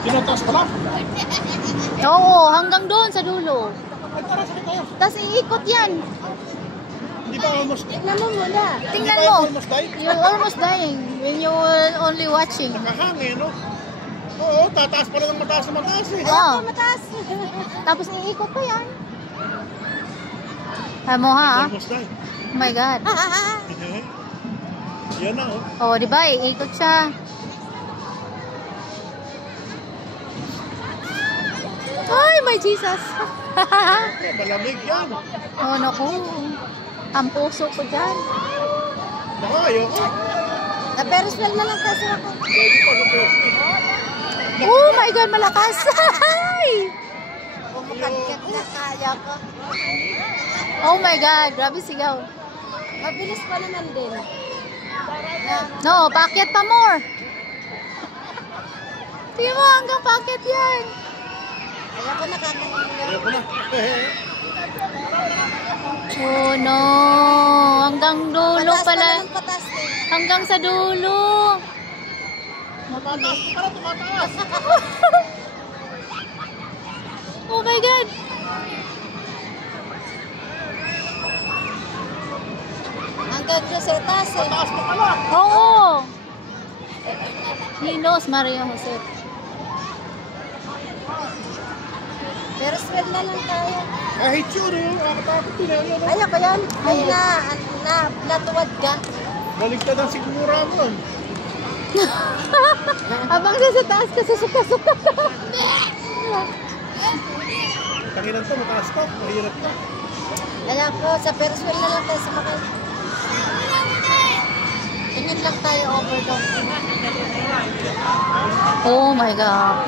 Tinatas pa lang? Oo, hanggang doon sa dulo. Ay, tara, sakit tayo. Tapos iikot yan. Hindi ba almost? Tingnan mo muna. Tingnan Hindi ba mo. almost dying? You're almost dying when you were only watching. Nakahangin, no? Oo, tataas pa lang ng mataas na mataas eh. Oo. Mataas. Tapos iikot pa yan. Mo ha? Almost dying. Oh my God. Yan na, oh. Oh, di ba? Iikot siya. Ay, my Jesus. Malamig yan. Oh, naku. Ang puso ko dyan. Baka ayoko. Pero smell na lang kasi ako. Pwede pa sa pwesto. Oh my God, malakas. Kumakagat na kaya ko. Oh my God, grabe sigaw. Mabilis pa naman din. No, paakyat pa more. Tingnan mo, hanggang paakyat yan. Kaya ko nakakaingat. Ayoko na. Oh no, hanggang dulo pala. Hanggang sa dulo. Tumataas pa pala, tumataas. Oh my God. Hanggang sa taas eh. Mataas pa pala. Oo. He knows Maria Jose. Pero spell na lang tayo. Kahit yun eh. Nakakatakot din eh. Ayaw ba yan? Ay natuwad ka. Baligtad ang sigmura mo nun. Abang sa taas ka, susuka-suka ka. Tanginan to, mataas to. Mahirap to. Kaya po, sa Ferris wheel na lang tayo sumakay. Tingin lang tayo over down. Oh my God.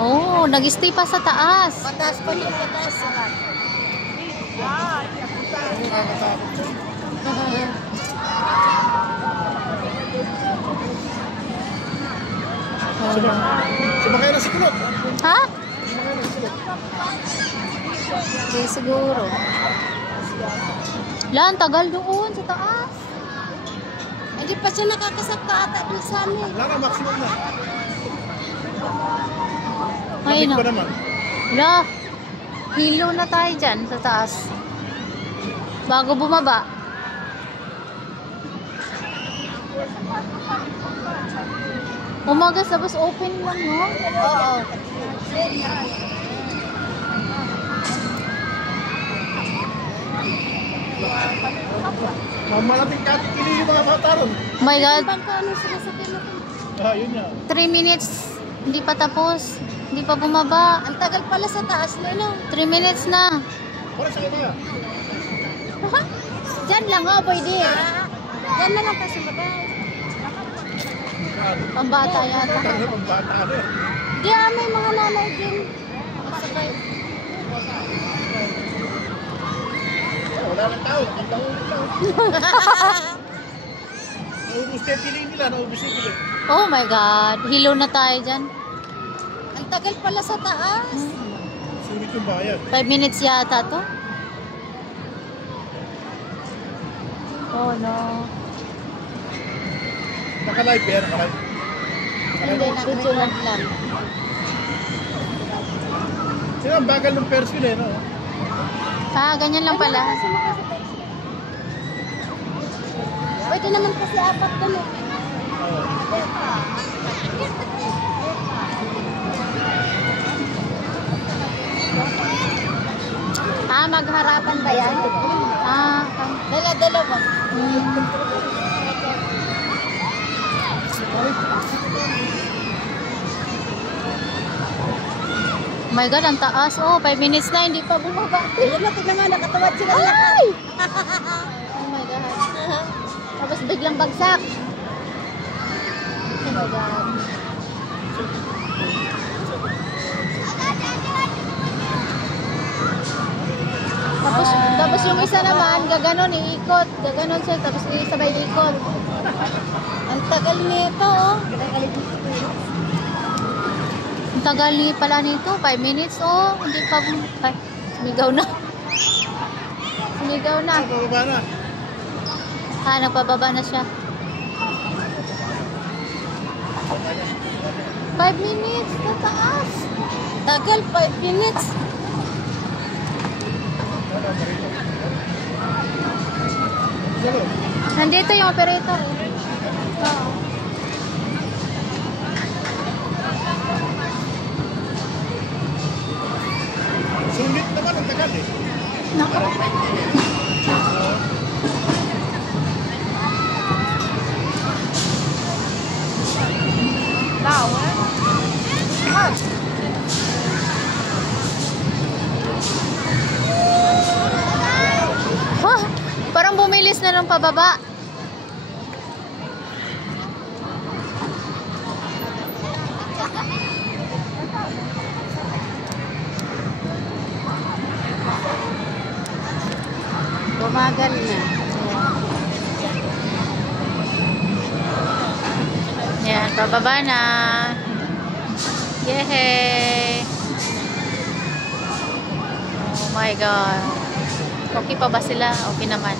Oh, nag-stay pa sa taas. Mataas pa yung mataas. Nakakatakot to. Sumakay na si Kulot. Ha? Sumakay na si Kulot. Hindi siguro. Lan, tagal doon sa taas. Hindi pa siya nakakasakta ata doon sa amin. Wala na, maximum na. Ayun Lamig na. pa naman. Wala. Hilo na tayo dyan sa taas. Bago bumaba. Umaga tapos open lang, no? Oo. Malating katikili yung mga bata ron. Oh my God. Yun yan. 3 minutes. Hindi pa tapos. Hindi pa bumaba. Ang tagal pala sa taas, no? 3 minutes na. Wala sa kanya. Diyan lang, oh, pwede. Diyan na lang kasi magay. Pambata yata. Pambata ano eh. Di may mga nanay din. Masakay. Wala lang tao. Nakita ko ulit lang. Naubos na yung piling nila. Naubos yung piling. Oh my God. Hilo na tayo dyan. Ang tagal pala sa taas. Sulit yung bayan. 5 minutes yata to. Oh no. Naka-live eh. Naka-live. Hindi, nag-record lang. Sino ang bagal ng Ferris wheel eh, no? Ah, ganyan lang pala. Pwede naman kasi apat doon eh. Ah, magharapan ba yan? Ah, dala-dalawa. Oh my God, ang taas. Oh, 5 minutes na, hindi pa bumaba. Ayun na, tignan nga, nakatawad sila lahat. Oh my God. Tapos biglang bagsak. Oh my God. Tapos yung isa naman, gaganon, iikot. Gaganon siya, tapos sabay ikot. Ang tagal nito, oh. Ang tagal ni pala nito, 5 minutes, oh. Hindi pa, ay, sumigaw na. Sumigaw na. Pababa na. Ah, nagpababa na siya. 5 minutes na taas. Tagal, 5 minutes. Nandito yung operator. Oo. Sulit naman ang tagal eh. Nako. Huh, parang bumilis na ng pababa. Bumagal na. Yan, pababa na. Yehey! Oh my God. Okay pa ba sila? Okay naman.